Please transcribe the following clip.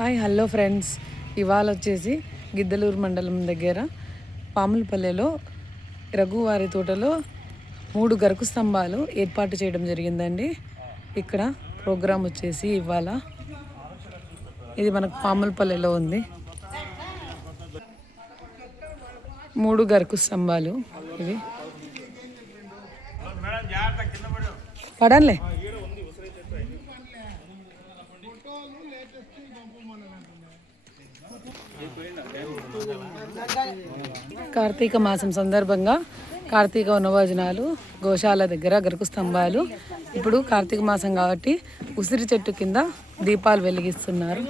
Hi hello friends. ఇవాళ వచ్చేసి గిద్దలూరు మండలం దగ్గర పాములపల్లెలో రఘువారి తోటలో మూడు గరుకు స్తంభాలు ఏర్పాటు చేయడం జరిగిందండి. ఇక్కడ ప్రోగ్రాం వచ్చేసి ఇవాళ. ఇది మనకు పాములపల్లెలో ఉంది. మూడు గరుకు స్తంభాలు ఇవి. పడాలే కార్తీక మాసం సందర్భంగా కార్తీక వనభోజనాలు గోశాల దగ్గర గరుకు స్తంభాలు. ఇప్పుడు కార్తీక మాసం కాబట్టి ఉసిరి చెట్టు కింద దీపాలు వెలిగిస్తున్నారు.